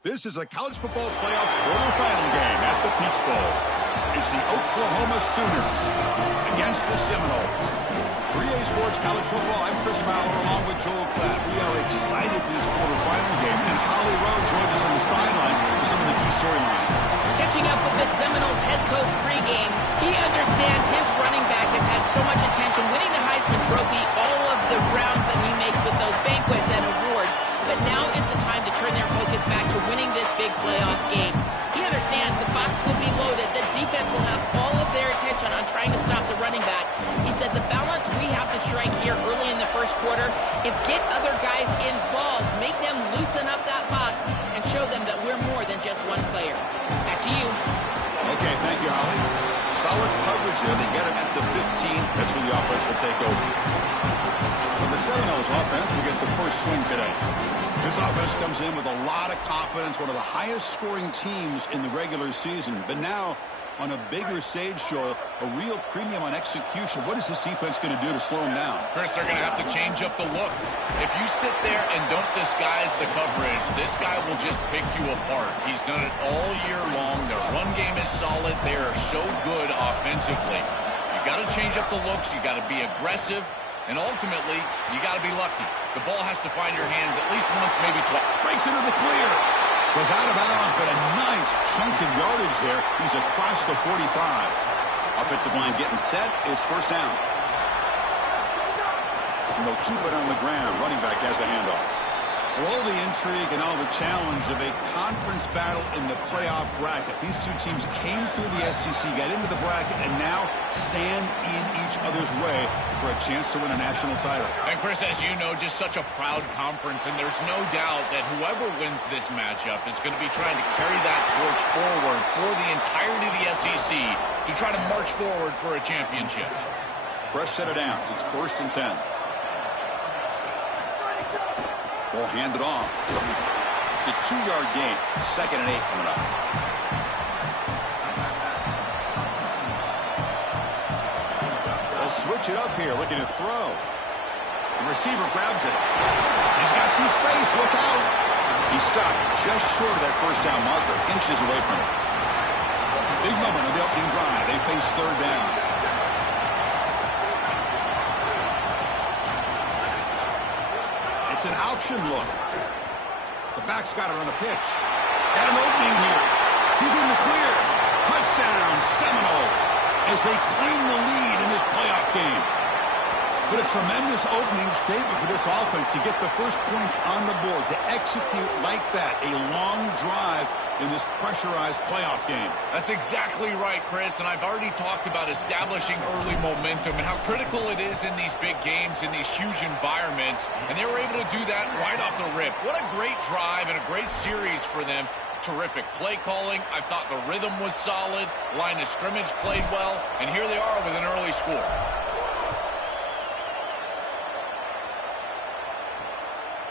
This is a college football playoff quarterfinal game at the Peach Bowl. It's the Oklahoma Sooners against the Seminoles. 3A Sports College Football, I'm Chris Fowler along with Joel Klatt. We are excited for this quarterfinal game, and Holly Rowe joins us on the sidelines for some of the key storylines. Catching up with the Seminoles head coach pregame, he understands his running back has had so much attention, winning the Heisman Trophy, all of the rounds that he makes with those banquets and awards. But now is the time to turn their focus back to winning this big playoff game. He understands the box will be loaded. The defense will have all of their attention on trying to stop the running back. He said the balance we have to strike here early in the first quarter is get other guys involved, make them loosen up that box, and show them that we're more than just one player. Back to you. Okay, thank you, Holly. Solid coverage there. They get him at the 15. That's where the offense will take over. So the Seminoles offense will get the first swing today. This offense comes in with a lot of confidence, one of the highest scoring teams in the regular season. But now, on a bigger stage, Joel, a real premium on execution. What is this defense going to do to slow them down? Chris, they're going to have to change up the look. If you sit there and don't disguise the coverage, this guy will just pick you apart. He's done it all year long. Their run game is solid. They are so good offensively. You got to change up the looks. You got to be aggressive. And ultimately, you got to be lucky. The ball has to find your hands at least once, maybe twice. Breaks into the clear. Goes out of bounds, but a nice chunk of yardage there. He's across the 45. Offensive line getting set. It's first down. And they'll keep it on the ground. Running back has the handoff. Well, all the intrigue and all the challenge of a conference battle in the playoff bracket. These two teams came through the SEC, got into the bracket, and now stand in each other's way for a chance to win a national title. And Chris, as you know, just such a proud conference, and there's no doubt that whoever wins this matchup is going to be trying to carry that torch forward for the entirety of the SEC to try to march forward for a championship. Fresh set of downs. It's 1st and 10. Ball handed off. It's a 2-yard gain. 2nd and 8 coming up. They'll switch it up here, looking to throw. The receiver grabs it. He's got some space. Look out. He stopped just short of that first down marker, inches away from it. Big moment on the opening drive. They face 3rd down. It's an option look. The back's got it on the pitch. Got an opening here. He's in the clear. Touchdown, Seminoles, as they claim the lead in this playoff game. But a tremendous opening statement for this offense to get the first points on the board, to execute like that, a long drive in this pressurized playoff game. That's exactly right, Chris, and I've already talked about establishing early momentum and how critical it is in these big games, in these huge environments, and they were able to do that right off the rip. What a great drive and a great series for them. Terrific play calling. I thought the rhythm was solid. Line of scrimmage played well, and here they are with an early score.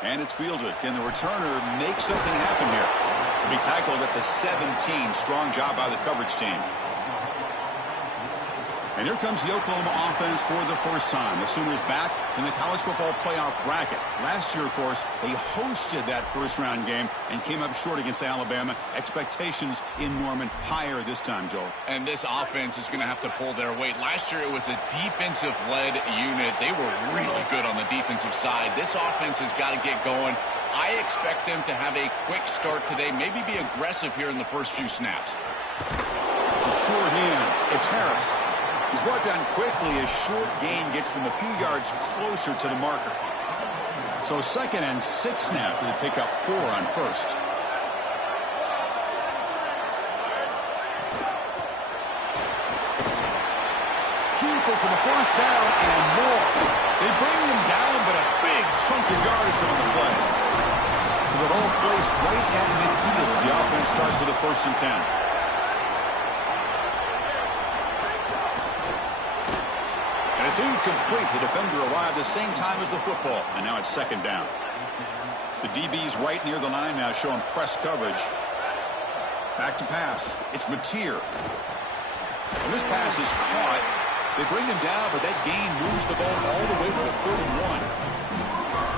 And it's fielded. Can the returner make something happen here? He'll be tackled at the 17. Strong job by the coverage team. And here comes the Oklahoma offense for the first time. The Sooners back in the college football playoff bracket. Last year, of course, they hosted that first-round game and came up short against Alabama. Expectations in Norman higher this time, Joel. And this offense is going to have to pull their weight. Last year, it was a defensive-led unit. They were really good on the defensive side. This offense has got to get going. I expect them to have a quick start today, maybe be aggressive here in the first few snaps. The sure hands. It's Harris. He's brought down quickly as short gain gets them a few yards closer to the marker. So 2nd and 6 now to pick up 4 on first. Keeper for the first down and more. They bring him down, but a big chunk of yardage on the play. So they're all placed right at midfield as the offense starts with a 1st and 10. It's incomplete. The defender arrived the same time as the football, and now it's 2nd down. The DB's right near the line now, showing press coverage. Back to pass. It's Mateer. And this pass is caught. They bring him down, but that gain moves the ball all the way to the 31.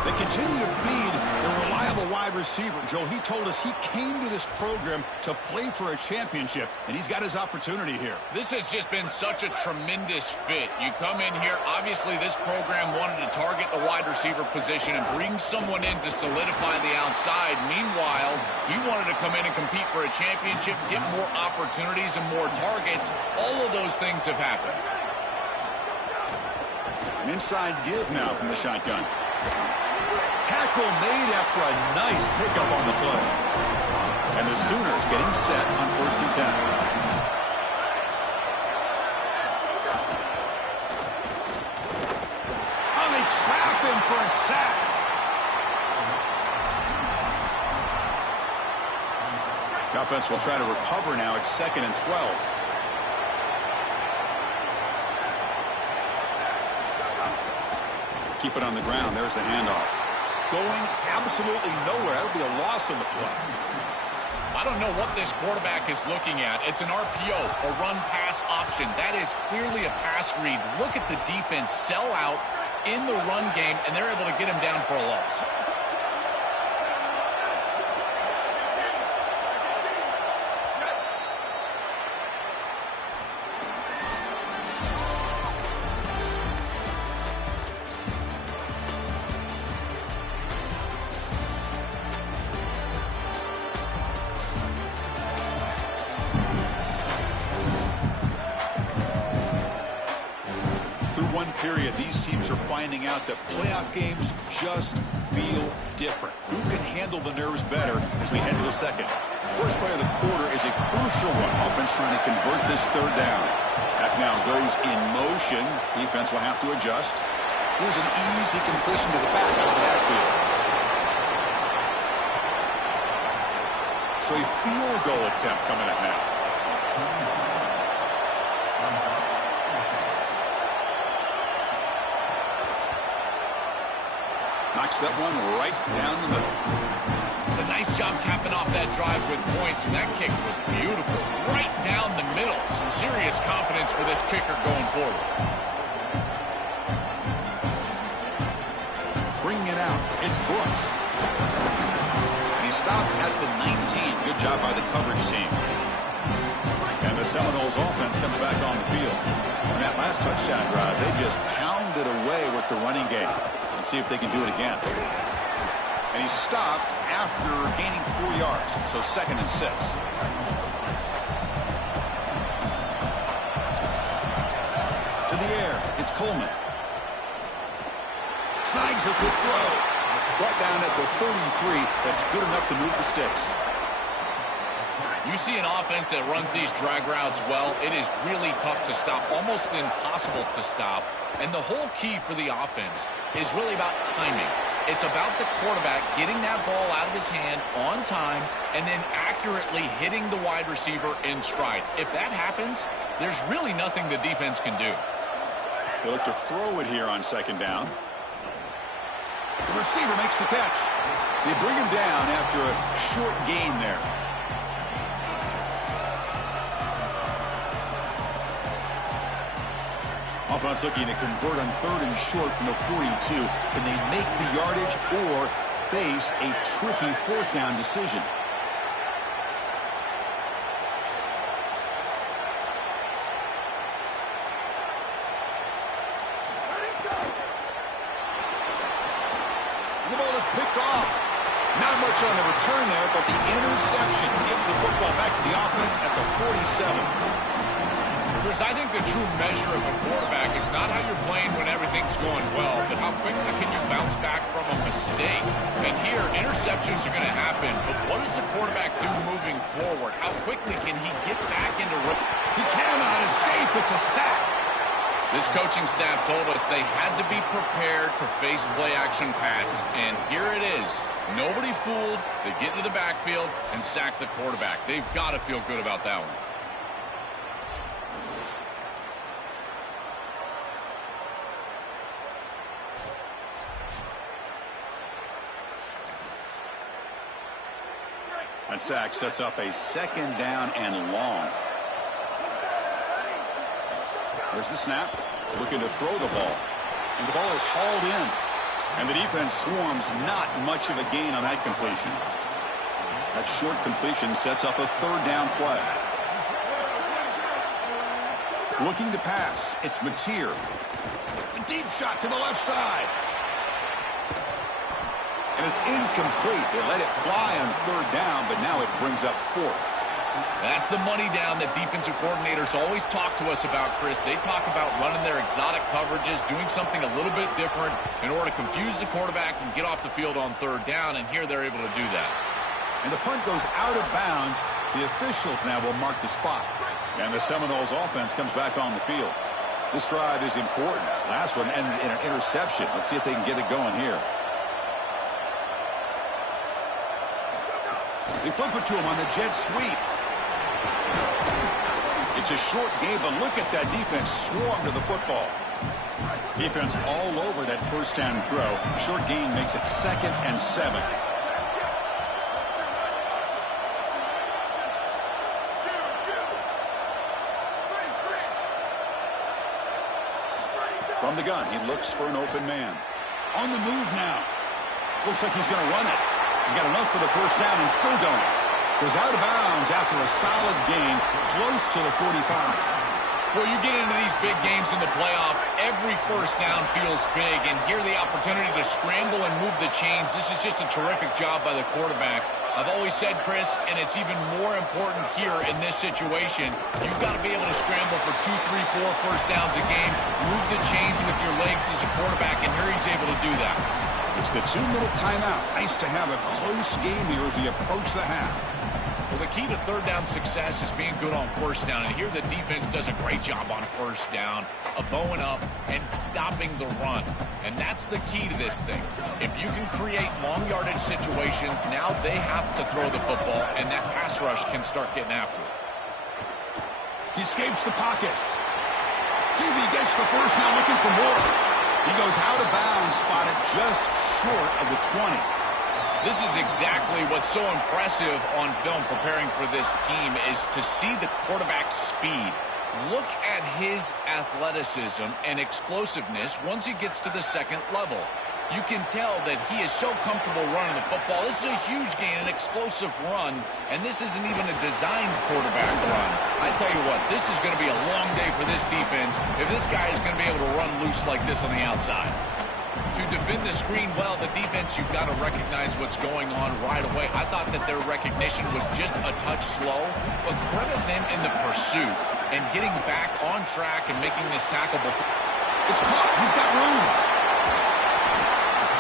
They continue to feed the reliable wide receiver. Joe, he told us he came to this program to play for a championship, and he's got his opportunity here. This has just been such a tremendous fit. You come in here, obviously this program wanted to target the wide receiver position and bring someone in to solidify the outside. Meanwhile, he wanted to come in and compete for a championship, get more opportunities and more targets. All of those things have happened. An inside give now from the shotgun. Tackle made after a nice pickup on the play. And the Sooners getting set on 1st and 10. Oh, they trap him for a sack. The offense will try to recover now. It's 2nd and 12. Keep it on the ground. There's the handoff. Going absolutely nowhere. That'll be a loss on the play. I don't know what this quarterback is looking at. It's an RPO, a run-pass option. That is clearly a pass read. Look at the defense sell out in the run game, and they're able to get him down for a loss. Period. These teams are finding out that playoff games just feel different. Who can handle the nerves better as we head to the second? First play of the quarter is a crucial one. Offense trying to convert this 3rd down. Back now goes in motion. Defense will have to adjust. Here's an easy completion to the back out of the backfield. So a field goal attempt coming up now. Knocks that one right down the middle. It's a nice job capping off that drive with points, and that kick was beautiful. Right down the middle. Some serious confidence for this kicker going forward. Bringing it out. It's Brooks. And he stopped at the 19. Good job by the coverage team. And the Seminoles offense comes back on the field. On that last touchdown drive, they just pounded away with the running game. Let's see if they can do it again. And he stopped after gaining 4 yards. So 2nd and 6. To the air. It's Coleman. Snags a good throw. Brought down at the 33. That's good enough to move the sticks. You see an offense that runs these drag routes well, it is really tough to stop, almost impossible to stop. And the whole key for the offense is really about timing. It's about the quarterback getting that ball out of his hand on time and then accurately hitting the wide receiver in stride. If that happens, there's really nothing the defense can do. They look to throw it here on 2nd down. The receiver makes the catch. They bring him down after a short gain there. Offense looking to convert on 3rd and short from the 42. Can they make the yardage or face a tricky 4th down decision? The ball is picked off. Not much on the return there, but the interception gives the football back to the offense at the 47. Chris, I think the true measure of a quarterback is not how you're playing when everything's going well, but how quickly can you bounce back from a mistake. And here, interceptions are going to happen, but what does the quarterback do moving forward? How quickly can he get back into rhythm? He cannot escape. It's a sack. This coaching staff told us they had to be prepared to face play-action pass, and here it is. Nobody fooled. They get into the backfield and sack the quarterback. They've got to feel good about that one. That sack sets up a 2nd down and long. There's the snap. Looking to throw the ball. And the ball is hauled in. And the defense swarms, not much of a gain on that completion. That short completion sets up a third down play. Looking to pass, it's Mateer. A deep shot to the left side. And it's incomplete. They let it fly on third down, but now it brings up fourth. That's the money down that defensive coordinators always talk to us about, Chris. They talk about running their exotic coverages, doing something a little bit different in order to confuse the quarterback and get off the field on third down, and here they're able to do that. And the punt goes out of bounds. The officials now will mark the spot. And the Seminoles offense comes back on the field. This drive is important. Last one ended in an interception. Let's see if they can get it going here. They flip it to him on the jet sweep. It's a short game, but look at that defense swarm to the football. Defense all over that first down throw. Short gain makes it 2nd and 7. From the gun, he looks for an open man. On the move now. Looks like he's going to run it. He's got enough for the first down and still going. Goes out of bounds after a solid gain, close to the 45. Well, you get into these big games in the playoff, every first down feels big, and here the opportunity to scramble and move the chains. This is just a terrific job by the quarterback. I've always said, Chris, and it's even more important here in this situation, you've got to be able to scramble for 2, 3, 4 first downs a game, move the chains with your legs as a quarterback, and here he's able to do that. It's the 2-minute timeout. Nice to have a close game here as we approach the half. Well, the key to third down success is being good on first down. And here the defense does a great job on first down of bowing up and stopping the run. And that's the key to this thing. If you can create long yardage situations, now they have to throw the football, and that pass rush can start getting after it. He escapes the pocket. He gets the first now, looking for more. He goes out of bounds, spotted just short of the 20. This is exactly what's so impressive on film preparing for this team is to see the quarterback's speed. Look at his athleticism and explosiveness once he gets to the second level. You can tell that he is so comfortable running the football. This is a huge gain, an explosive run, and this isn't even a designed quarterback run. I tell you what, this is going to be a long day for this defense if this guy is going to be able to run loose like this on the outside. To defend the screen well, the defense, you've got to recognize what's going on right away. I thought that their recognition was just a touch slow, but credit them in the pursuit and getting back on track and making this tackle before. It's caught. He's got room.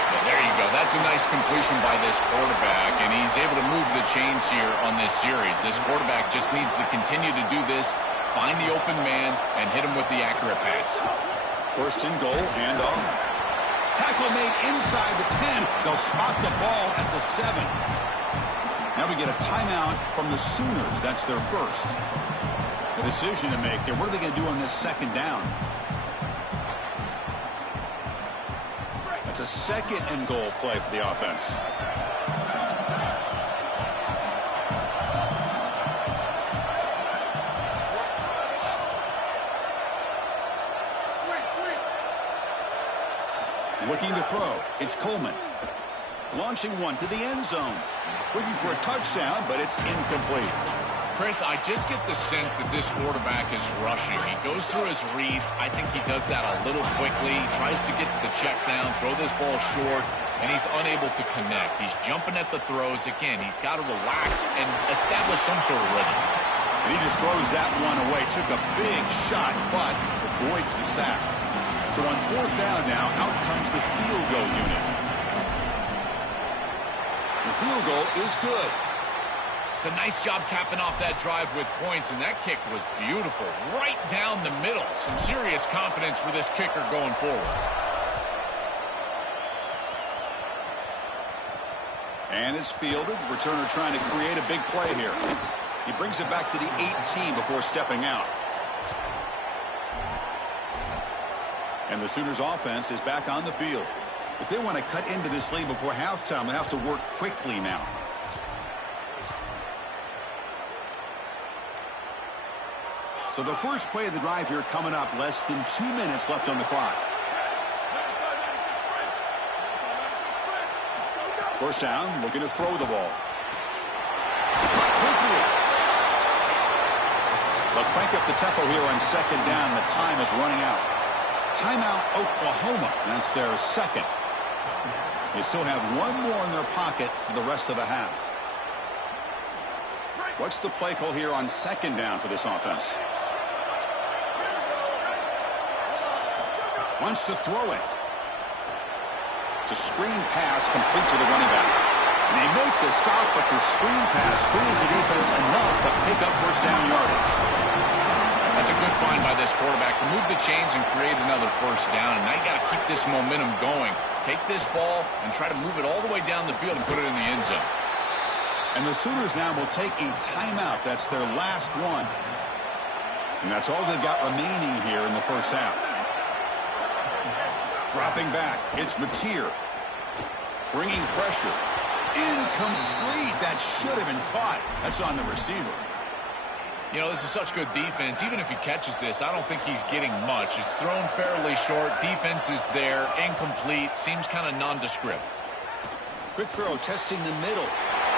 Well, there you go. That's a nice completion by this quarterback, and he's able to move the chains here on this series. This quarterback just needs to continue to do this, find the open man, and hit him with the accurate pass. First and goal, handoff. Tackle made inside the 10. They'll spot the ball at the 7. Now we get a timeout from the Sooners. That's their first. The decision to make here. What are they going to do on this second down? That's a 2nd and goal play for the offense. Looking to throw. It's Coleman. Launching one to the end zone. Looking for a touchdown, but it's incomplete. Chris, I just get the sense that this quarterback is rushing. He goes through his reads. I think he does that a little quickly. He tries to get to the check down, throw this ball short, and he's unable to connect. He's jumping at the throws. Again, he's got to relax and establish some sort of rhythm. And he just throws that one away. Took a big shot, but avoids the sack. So on fourth down now, out comes the field goal unit. The field goal is good. It's a nice job capping off that drive with points, and that kick was beautiful. Right down the middle. Some serious confidence for this kicker going forward. And it's fielded. Returner trying to create a big play here. He brings it back to the 18 before stepping out. And the Sooners offense is back on the field. If they want to cut into this lead before halftime, they have to work quickly now. So the first play of the drive here coming up, less than 2 minutes left on the clock. First down, looking to throw the ball. Caught quickly. They'll crank up the tempo here on second down. The time is running out. Timeout, Oklahoma. That's their second. They still have one more in their pocket for the rest of the half. What's the play call here on second down for this offense? Wants to throw it. It's a screen pass complete to the running back. And they make the stop, but the screen pass fools the defense enough to pick up first down yardage. That's a good find by this quarterback to move the chains and create another first down. And now you got to keep this momentum going. Take this ball and try to move it all the way down the field and put it in the end zone. And the Sooners now will take a timeout. That's their last one. And that's all they've got remaining here in the first half. Dropping back, it's Mateer. Bringing pressure. Incomplete. That should have been caught. That's on the receiver. You know, this is such good defense. Even if he catches this, I don't think he's getting much. It's thrown fairly short. Defense is there. Incomplete. Seems kind of nondescript. Quick throw, testing the middle.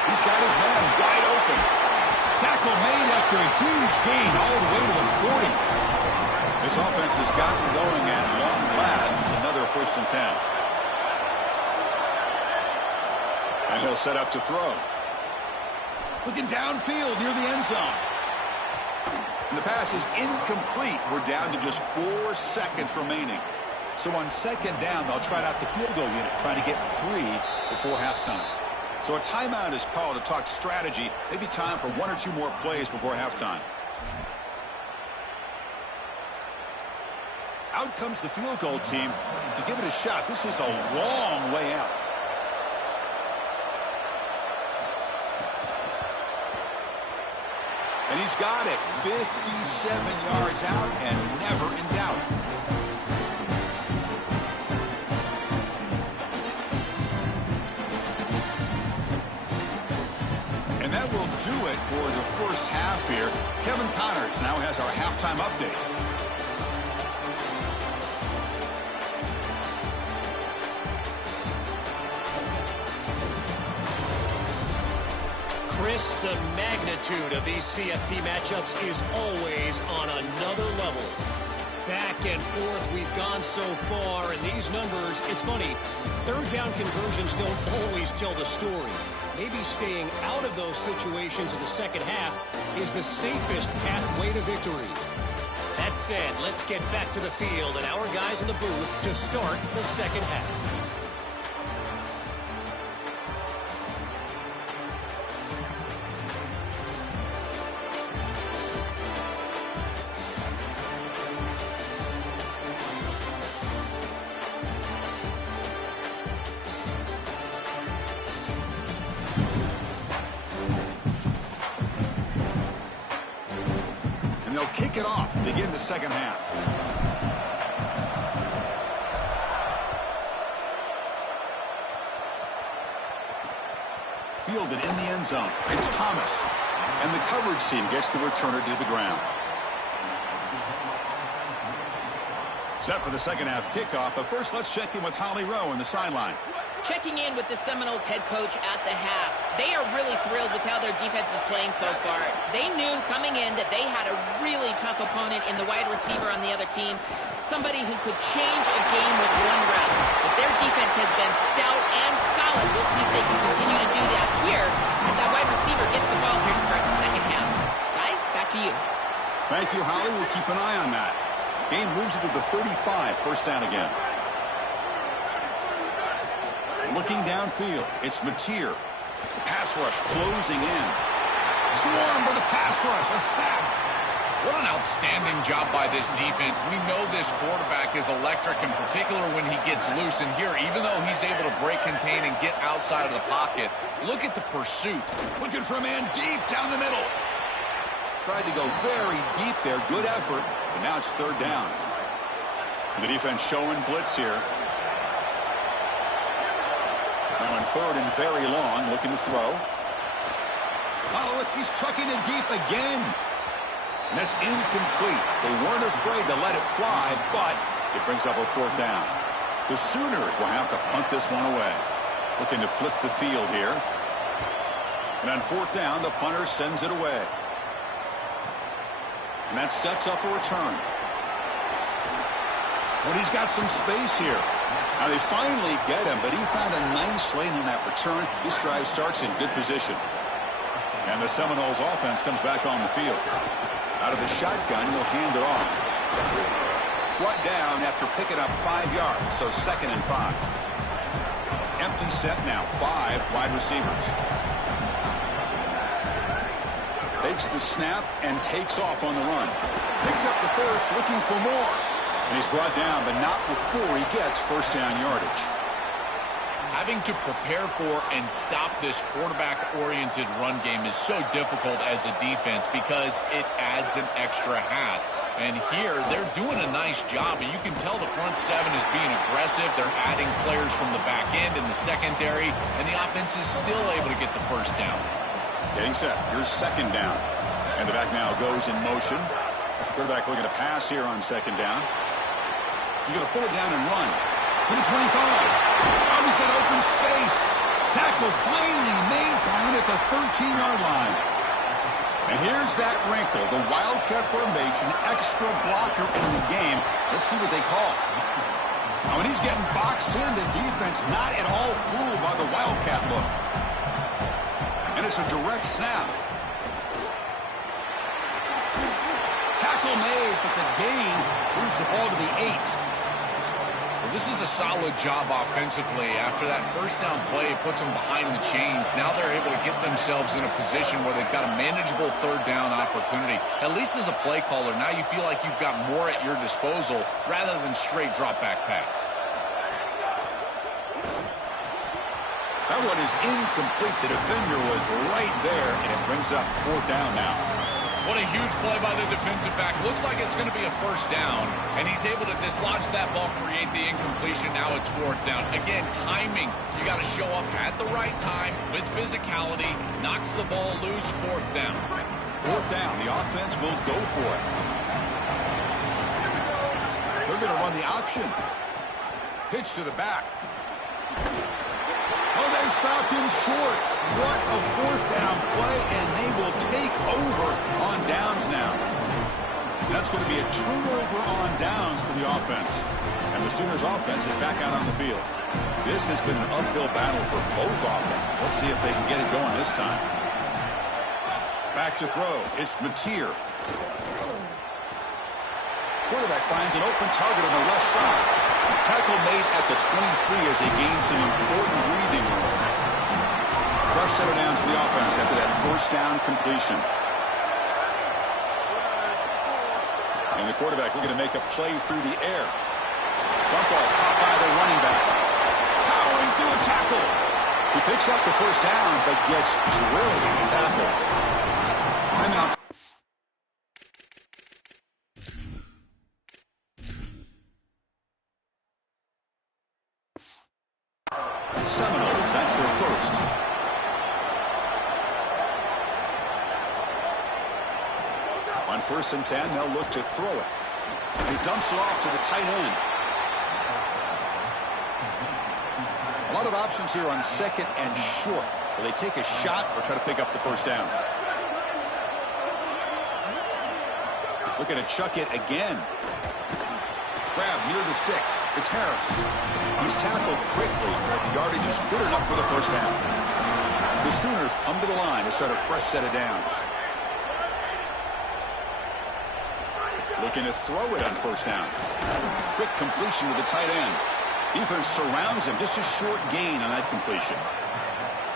He's got his man wide open. Tackle made after a huge gain all the way to the 40. This offense has gotten going at long last. It's another 1st and 10. And he'll set up to throw. Looking downfield near the end zone. And the pass is incomplete. We're down to just 4 seconds remaining. So on second down, they'll try out the field goal unit, trying to get 3 before halftime. So a timeout is called to talk strategy. Maybe time for 1 or 2 more plays before halftime. Out comes the field goal team to give it a shot. This is a long way out. And he's got it 57 yards out and never in doubt. And that will do it for the first half here. Kevin Connors now has our halftime update. Chris, the magnitude of these CFP matchups is always on another level. Back and forth we've gone so far, and these numbers, it's funny, third down conversions don't always tell the story. Maybe staying out of those situations in the second half is the safest pathway to victory. That said, let's get back to the field and our guys in the booth to start the second half. Kick it off to begin the second half. Fielded in the end zone. It's Thomas. And the coverage team gets the returner to the ground. Set for the second half kickoff, but first let's check in with Holly Rowe on the sideline. Checking in with the Seminoles head coach at the half. They are really thrilled with how their defense is playing so far. They knew coming in that they had a really tough opponent in the wide receiver on the other team, somebody who could change a game with one route. But their defense has been stout and solid. We'll see if they can continue to do that here as that wide receiver gets the ball here to start the second half. Guys, back to you. Thank you, Holly. We'll keep an eye on that. Game moves into the 35, first down again. Looking downfield, it's Mateer. The pass rush closing in. Swarmed by the pass rush, a sack. What an outstanding job by this defense. We know this quarterback is electric, in particular when he gets loose. And here, even though he's able to break, contain, and get outside of the pocket, look at the pursuit. Looking for a man deep down the middle. Tried to go very deep there. Good effort. But now it's third down. The defense showing blitz here. Now on third and very long, looking to throw. Oh, look, he's trucking it deep again. And that's incomplete. They weren't afraid to let it fly, but it brings up a fourth down. The Sooners will have to punt this one away. Looking to flip the field here. And on fourth down, the punter sends it away. And that sets up a return. But he's got some space here. Now they finally get him, but he found a nice lane on that return. This drive starts in good position. And the Seminoles offense comes back on the field. Out of the shotgun, he'll hand it off. Brought down after picking up 5 yards, so 2nd and 5. Empty set now, 5 wide receivers. Takes the snap and takes off on the run. Picks up the first, looking for more. And he's brought down, but not before he gets first down yardage. Having to prepare for and stop this quarterback-oriented run game is so difficult as a defense because it adds an extra hat. And here, they're doing a nice job, and you can tell the front seven is being aggressive. They're adding players from the back end in the secondary, and the offense is still able to get the first down. Getting set. Here's 2nd down. And the back now goes in motion. Quarterback looking to pass here on 2nd down. He's going to pull it down and run. To the 25. Oh, he's got open space. Tackle finally made down at the 13-yard line. And here's that wrinkle. The Wildcat formation, extra blocker in the game. Let's see what they call. Now, when he's getting boxed in, the defense not at all fooled by the Wildcat look. And it's a direct snap. Tackle made, but the gain moves the ball to the 8. This is a solid job offensively. After that first down play, it puts them behind the chains. Now they're able to get themselves in a position where they've got a manageable 3rd down opportunity. At least as a play caller, now you feel like you've got more at your disposal rather than straight drop-back pass. That one is incomplete. The defender was right there, and it brings up 4th down now. What a huge play by the defensive back. Looks like it's going to be a first down, and he's able to dislodge that ball, create the incompletion. Now it's 4th down. Again, timing. You got to show up at the right time with physicality. Knocks the ball loose, 4th down. 4th down. The offense will go for it. They're going to run the option. Pitch to the back. Oh, they've stopped him short. What a 4th down play, and they will take over on downs now. That's going to be a turnover on downs for the offense. And the Sooners offense is back out on the field. This has been an uphill battle for both offenses. Let's see if they can get it going this time. Back to throw. It's Mateer. Quarterback finds an open target on the left side. Tackle made at the 23 as they gain some important breathing room. Fresh set of downs for the offense after that first down completion. And the quarterback looking to make a play through the air. Dump off caught by the running back. Powering through a tackle. He picks up the first down but gets drilled in the tackle. Timeout. Seminoles, that's their first. On 1st and 10, they'll look to throw it. He dumps it off to the tight end. A lot of options here on 2nd and short. Will they take a shot or try to pick up the first down? Looking to chuck it again. Grab near the sticks. It's Harris. He's tackled quickly, but the yardage is good enough for the first down. The Sooners come to the line to start a fresh set of downs. Looking to throw it on first down. Quick completion to the tight end. Defense surrounds him. Just a short gain on that completion.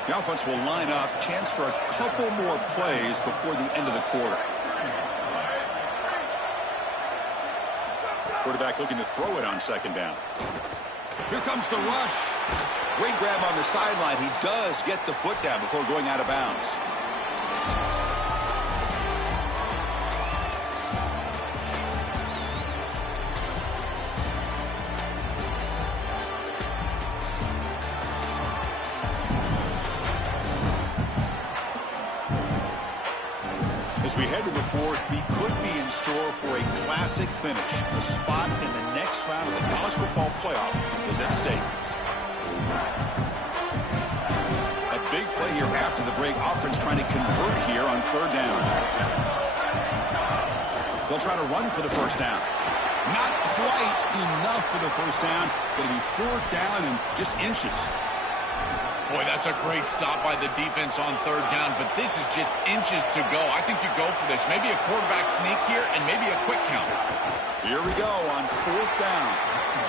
The offense will line up. Chance for a couple more plays before the end of the quarter. Quarterback looking to throw it on 2nd down. Here comes the rush. Great grab on the sideline. He does get the foot down before going out of bounds. As we head to the 4th, we could be in store for a classic finish. A spot in the next round of the college football playoff is at stake. here after the break. Offense trying to convert here on third down. They'll try to run for the first down. Not quite enough for the first down. Going to be fourth down and just inches. Boy, that's a great stop by the defense on third down, but this is just inches to go. I think you go for this. Maybe a quarterback sneak here and maybe a quick count. Here we go on fourth down.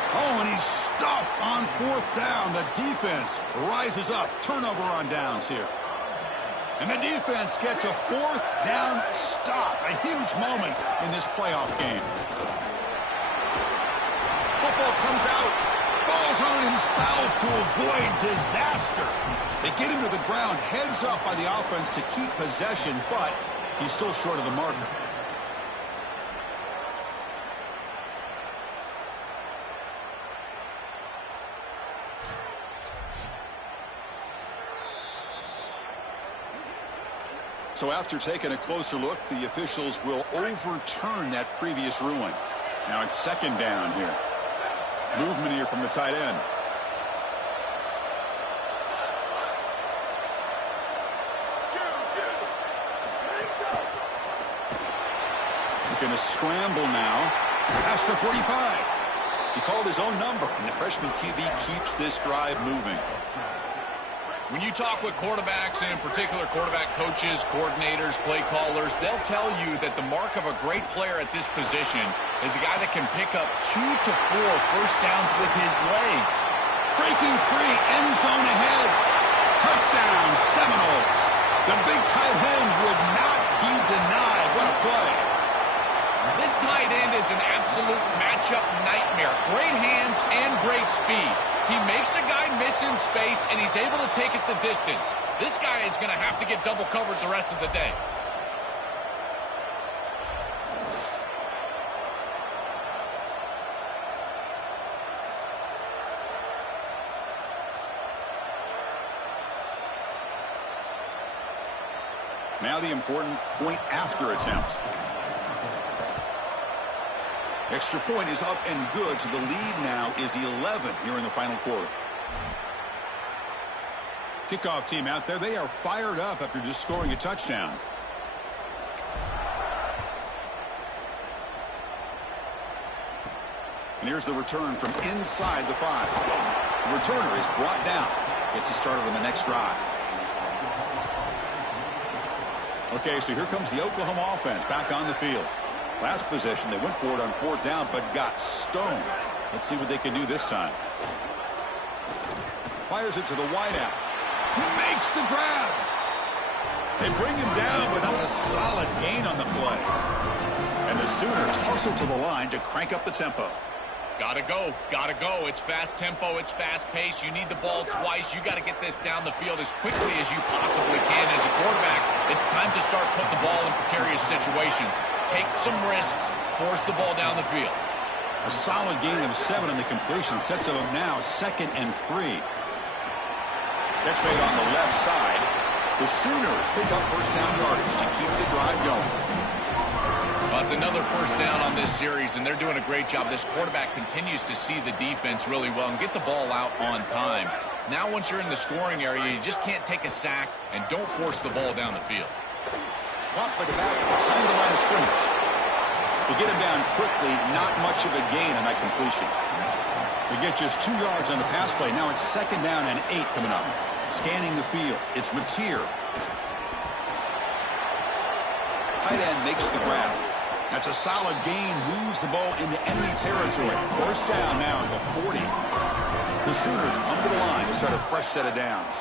Oh, and he's stuffed on fourth down. The defense rises up. Turnover on downs here. And the defense gets a fourth down stop. A huge moment in this playoff game. Football comes out. Falls on himself to avoid disaster. They get him to the ground, heads up by the offense to keep possession, but he's still short of the marker. So after taking a closer look, the officials will overturn that previous ruling. Now it's second down here. Movement here from the tight end. Going to scramble now. Past the 45. He called his own number, and the freshman QB keeps this drive moving. When you talk with quarterbacks, and in particular quarterback coaches, coordinators, play callers, they'll tell you that the mark of a great player at this position is a guy that can pick up 2 to 4 first downs with his legs. Breaking free, end zone ahead. Touchdown, Seminoles. The big tight end would not be denied. What a play. This tight end is an absolute matchup nightmare. Great hands and great speed. He makes a guy miss in space, and he's able to take it the distance. This guy is going to have to get double covered the rest of the day. Now the important point after attempt. Extra point is up and good, so the lead now is 11 here in the final quarter. Kickoff team out there, they are fired up after just scoring a touchdown. And here's the return from inside the 5. The returner is brought down. Gets you started on the next drive. Okay, so here comes the Oklahoma offense back on the field. Last possession, they went for it on fourth down, but got stoned. Let's see what they can do this time. Fires it to the wideout. He makes the grab. They bring him down, but that's a solid gain on the play. And the Sooners hustle to the line to crank up the tempo. Gotta go. Gotta go. It's fast tempo. It's fast pace. You need the ball twice. You got to get this down the field as quickly as you possibly can. As a quarterback, it's time to start putting the ball in precarious situations. Take some risks. Force the ball down the field. A solid gain of 7 on the completion. Sets them up now 2nd and 3. Catch made on the left side. The Sooners pick up first down yardage to keep the drive going. Well, it's another first down on this series, and they're doing a great job. This quarterback continues to see the defense really well and get the ball out on time. Now, once you're in the scoring area, you just can't take a sack and don't force the ball down the field. Caught by the back behind the line of scrimmage. To get him down quickly, not much of a gain on that completion. We get just 2 yards on the pass play. Now it's 2nd down and 8 coming up. Scanning the field. It's Mateer. Tight end makes the grab. That's a solid gain. Moves the ball into enemy territory. First down now at the 40. The Sooners come to the line to start a fresh set of downs.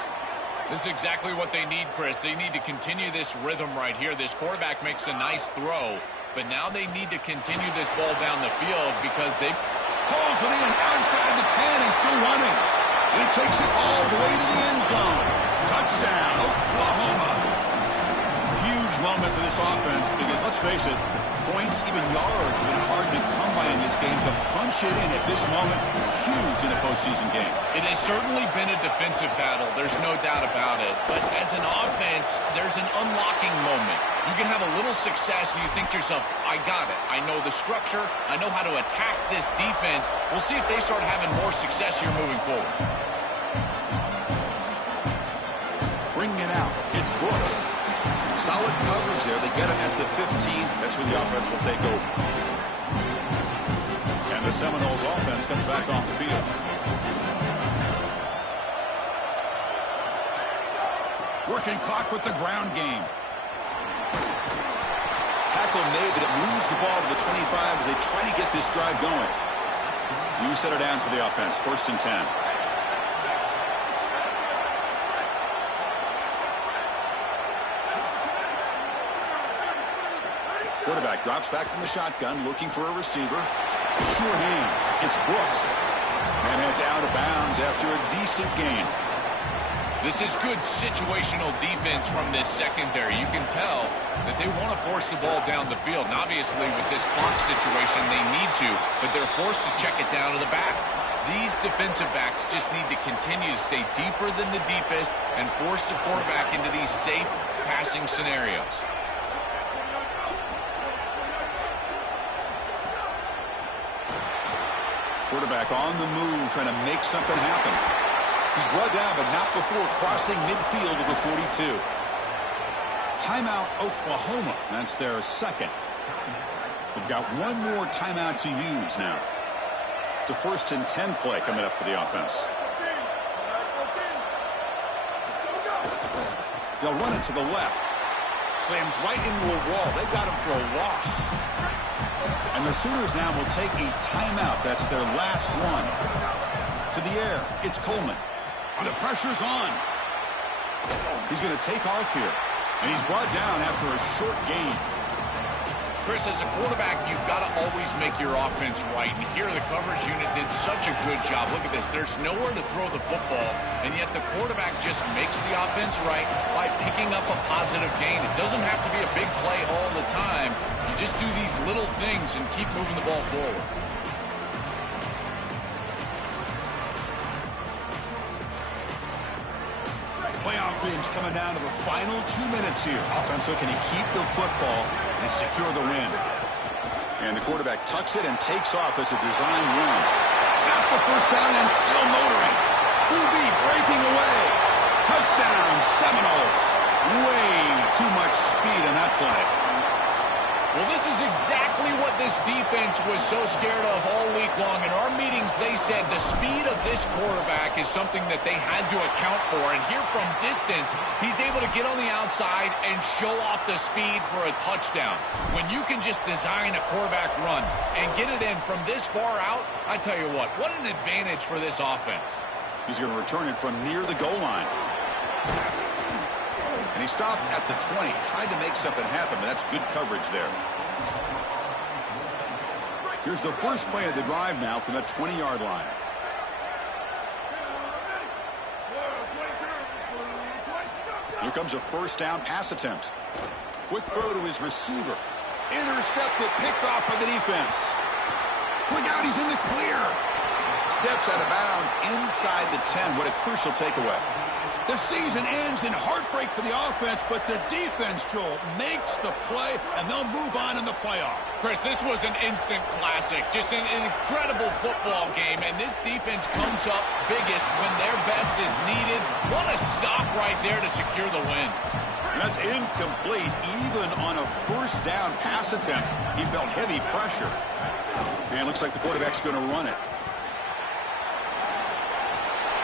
This is exactly what they need, Chris. They need to continue this rhythm right here. This quarterback makes a nice throw, but now they need to continue this ball down the field because they... Pulls it in outside the 10. He's still running. And he takes it all the way to the end zone. Touchdown, Oklahoma. Huge moment for this offense because, let's face it, points, even yards, have been hard to come by in this game. To punch it in at this moment, huge in a postseason game. It has certainly been a defensive battle. There's no doubt about it. But as an offense, there's an unlocking moment. You can have a little success and you think to yourself, I got it. I know the structure. I know how to attack this defense. We'll see if they start having more success here moving forward. Bringing it out Solid coverage there. They get him at the 15. That's where the offense will take over. And the Seminoles offense comes back on the field. Working clock with the ground game. Tackle made, but it moves the ball to the 25 as they try to get this drive going. You set it down for the offense. 1st and 10. Quarterback drops back from the shotgun, looking for a receiver. Sure hands. It's Brooks. And heads out of bounds after a decent gain. This is good situational defense from this secondary. You can tell that they want to force the ball down the field. And obviously, with this clock situation, they need to, but they're forced to check it down to the back. These defensive backs just need to continue to stay deeper than the deepest and force the quarterback into these safe passing scenarios. Quarterback on the move, trying to make something happen. He's brought down, but not before crossing midfield of the 42. Timeout, Oklahoma. That's their second. They've got one more timeout to use now. It's a 1st and 10 play coming up for the offense. They'll run it to the left. Slams right into a wall. They've got him for a loss. And the Sooners now will take a timeout. That's their last one. To the air, it's Coleman. And the pressure's on. He's going to take off here. And he's brought down after a short gain. Chris, as a quarterback, you've got to always make your offense right. And here the coverage unit did such a good job. Look at this. There's nowhere to throw the football, and yet the quarterback just makes the offense right by picking up a positive gain. It doesn't have to be a big play all the time. You just do these little things and keep moving the ball forward. Playoff themes coming down to the final 2 minutes here. Offense looking to keep the football and secure the win. And the quarterback tucks it and takes off as a design run. Got the first down and still motoring. QB breaking away. Touchdown, Seminoles. Way too much speed in that play. Well, this is exactly what this defense was so scared of all week long. In our meetings, they said the speed of this quarterback is something that they had to account for. And here from distance, he's able to get on the outside and show off the speed for a touchdown. When you can just design a quarterback run and get it in from this far out, I tell you what an advantage for this offense. He's going to return it from near the goal line. And he stopped at the 20. Tried to make something happen, but that's good coverage there. Here's the first play of the drive now from the 20-yard line. Here comes a first down pass attempt. Quick throw to his receiver. Intercepted, picked off by the defense. Look out, he's in the clear. Steps out of bounds inside the 10. What a crucial takeaway. The season ends in heartbreak for the offense, but the defense, Joel, makes the play, and they'll move on in the playoff. Chris, this was an instant classic. Just an incredible football game, and this defense comes up biggest when their best is needed. What a stop right there to secure the win. And that's incomplete, even on a first down pass attempt. He felt heavy pressure. And it looks like the quarterback's going to run it.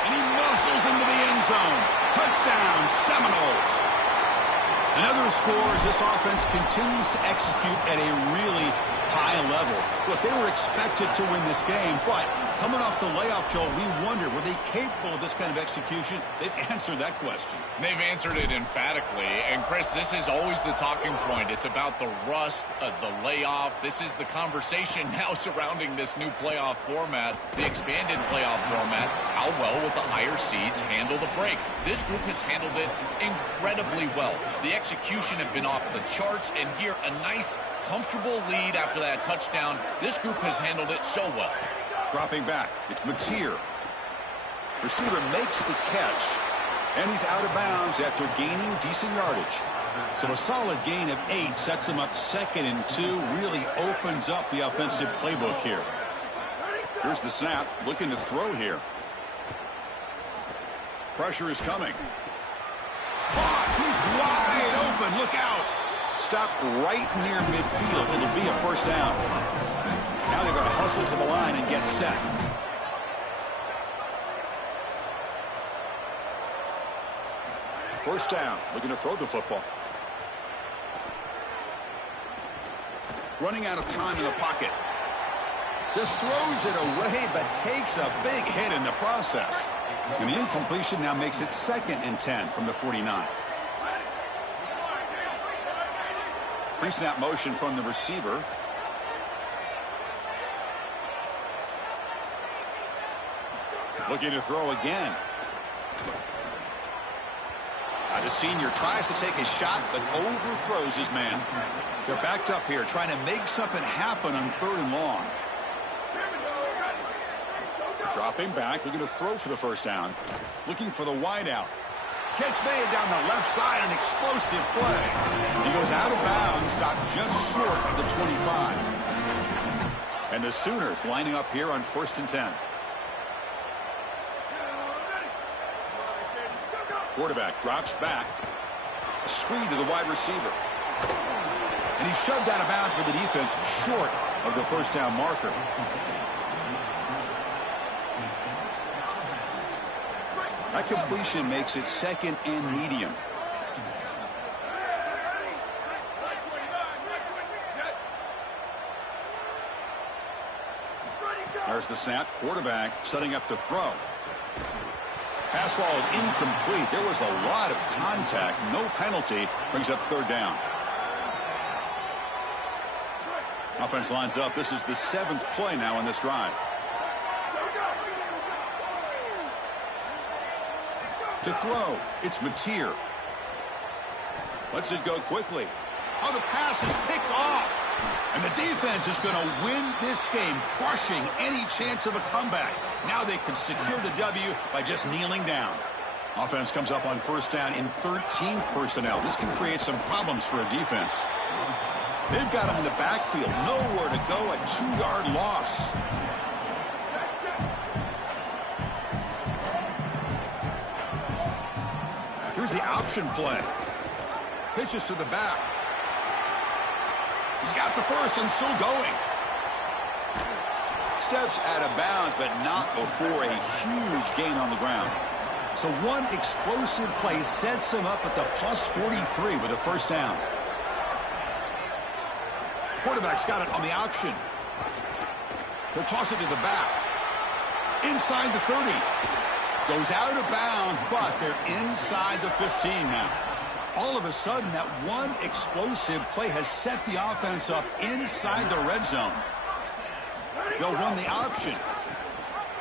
And he muscles into the end zone. Touchdown, Seminoles. Another score as this offense continues to execute at a really high level. Look, they were expected to win this game, but coming off the layoff, Joel, we wonder, were they capable of this kind of execution? They've answered that question. They've answered it emphatically. And, Chris, this is always the talking point. It's about the rust, the layoff. This is the conversation now surrounding this new playoff format, the expanded playoff format. How well will the higher seeds handle the break? This group has handled it incredibly well. The execution has been off the charts, and here a nice, comfortable lead after that touchdown. This group has handled it so well. Dropping back, it's Mateer. Receiver makes the catch, and he's out of bounds after gaining decent yardage. So a solid gain of 8 sets him up 2nd and 2, really opens up the offensive playbook here. Here's the snap, looking to throw here. Pressure is coming. Caught, he's wide open, look out. Stop right near midfield. It'll be a first down. Now they're going to hustle to the line and get set. First down. Looking to throw the football. Running out of time in the pocket. Just throws it away, but takes a big hit in the process. And the incompletion now makes it 2nd and 10 from the 49. Pre-snap motion from the receiver. Looking to throw again. The senior tries to take a shot, but overthrows his man. They're backed up here, trying to make something happen on 3rd and long. Dropping back, looking to throw for the first down. Looking for the wideout. Catch made down the left side, an explosive play. He goes out of bounds, stopped just short of the 25. And the Sooners lining up here on 1st and 10. Quarterback drops back. A screen to the wide receiver. And he's shoved out of bounds by the defense short of the first down marker. That completion makes it 2nd and medium. There's the snap. Quarterback setting up to throw. Pass ball is incomplete. There was a lot of contact. No penalty. Brings up 3rd down. Offense lines up. This is the 7th play now in this drive. To throw, it's Mateer. Lets it go quickly. Oh, the pass is picked off. And the defense is going to win this game, crushing any chance of a comeback. Now they can secure the W by just kneeling down. Offense comes up on first down in 13 personnel. This can create some problems for a defense. They've got him in the backfield. Nowhere to go, a 2-yard loss. Here's the option play. Pitches to the back. He's got the first and still going. Steps out of bounds, but not before a huge gain on the ground. So one explosive play sets him up at the plus 43 with a first down. Quarterback's got it on the option. He'll toss it to the back. Inside the 30. Goes out of bounds, but they're inside the 15 now. All of a sudden, that one explosive play has set the offense up inside the red zone. They'll run the option.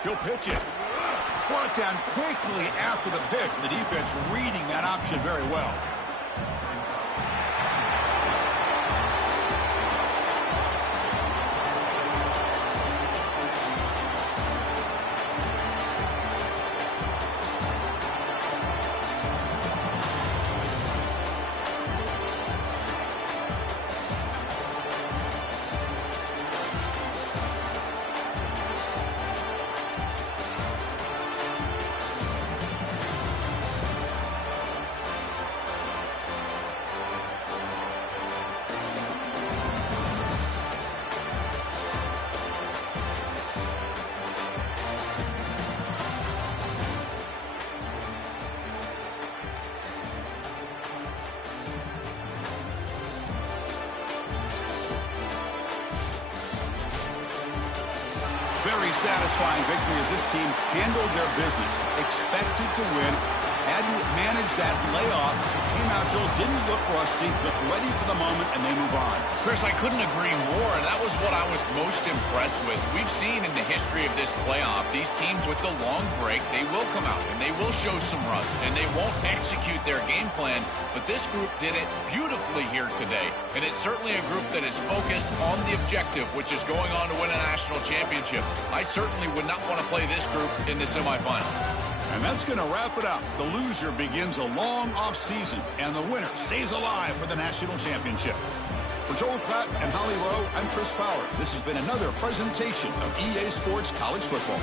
He'll pitch it. Brought down quickly after the pitch. The defense reading that option very well. Very satisfying victory as this team handled their business. Expected to win. Had to manage that layoff. Came out, Joel, didn't look rusty. Looked ready for the moment, and they move on. Chris, I couldn't agree more, and that was what I was most impressed with. We've seen in the history of this playoff, these teams with the long break, they will come out, and they will show some rust, and they won't execute their game plan, but this group did it beautifully here today, and it's certainly a group that is focused on the objective, which is going on to win a national championship. I certainly would not want to play this group in the semifinal. And that's going to wrap it up. The loser begins a long off-season, and the winner stays alive for the national championship. For Joel Klatt and Holly Rowe, I'm Chris Fowler. This has been another presentation of EA Sports College Football.